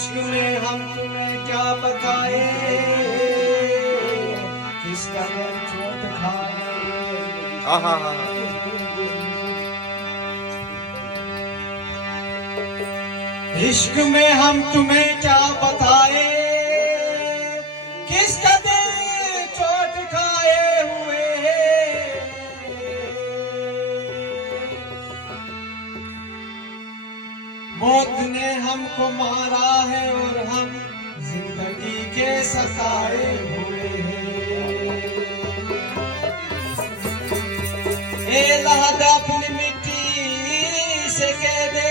इश्क में हम तुम्हें क्या बताए, किसका दिल चोट खाए। इश्क में हम तुम्हें क्या बताए, किसका दिल चोट खाए हुए है। मौत ने हमको मारा है और हम जिंदगी के सताए हुए हैं। ए लहदा अपनी मिट्टी से कह दे,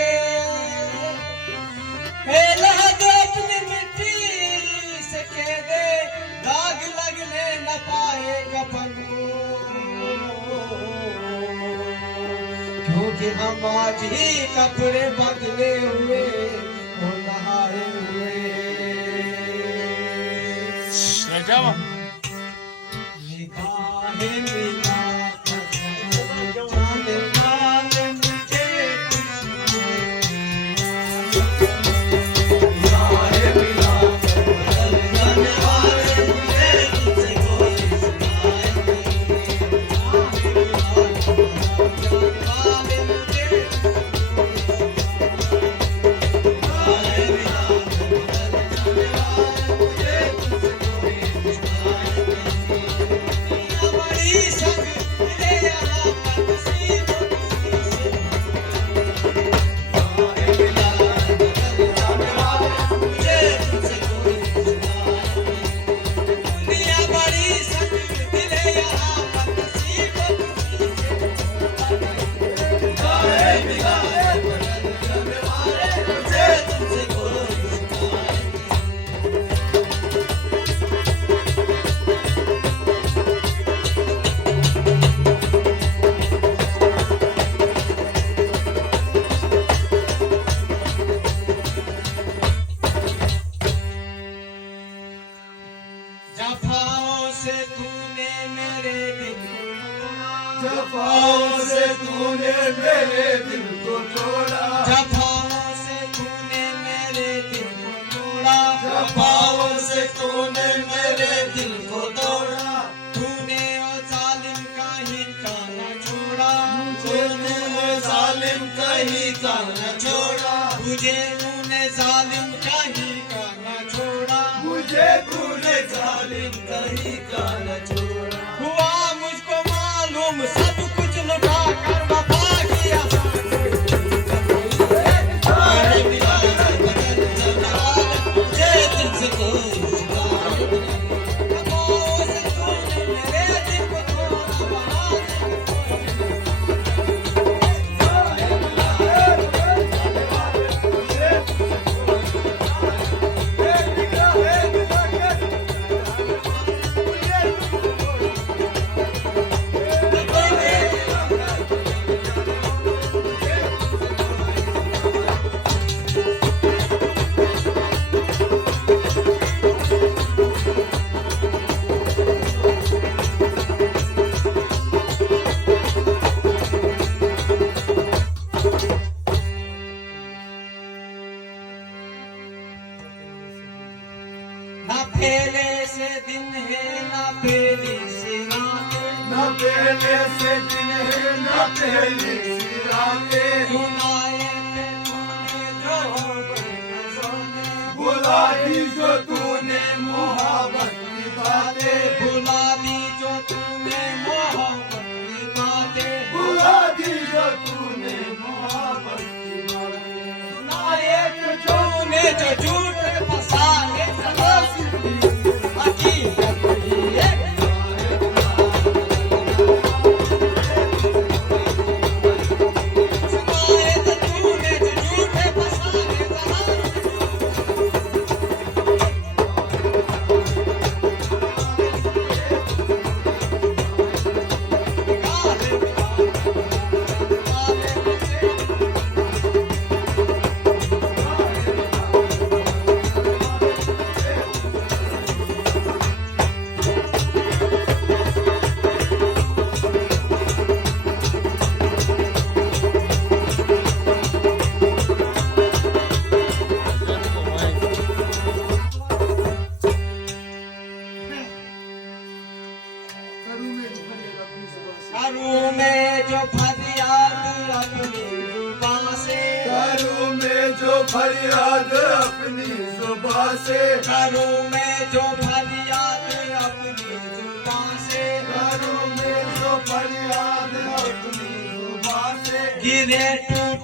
लहदा अपनी मिट्टी से कह दे, दाग लगने न पाए कफन को, क्योंकि हम आज ही कपड़े बदले हुए और नहाए हुए। निगाहें मिला जफाओं से तूने मेरे दिल को तोड़ा, जफाओं से तूने मेरे दिल को तोड़ा, जफाओं से तूने मेरे दिल को तोड़ा। तूने ओ जालिम कहीं का न छोड़ा, तूने जालिम कहीं का न छोड़ा, मुझे तूने जालिम कहीं का न छोड़ा, मुझे तूने जालिम कहीं का न छोड़ा। हुआ मुझको मालूम सब कुछ लुटा कर वफा किया, मुझे तुझसे कोई मेरे दिल को तोड़ा। पहले से दिन है ना पहली सी रातें, ना पहले से दिन है ना पहली सी रातें। सुनाए थे तूने जो बुला दी जो तूने मोहब्बत की बातें, बुला दी जो तूने मोहब्बत की बातें, बुला दी जो तूने मोहब्बत की बातें। सुनाए थे तूने जो झूठ फसाए करूं मैं जो फरियाद अपनी जुबां से करूं मैं जो फरियाद अपनी जुबां से करूं मैं जो फरियाद अपनी जुबां से करूं मैं जो फरियाद अपनी जुबां से गिरे टूट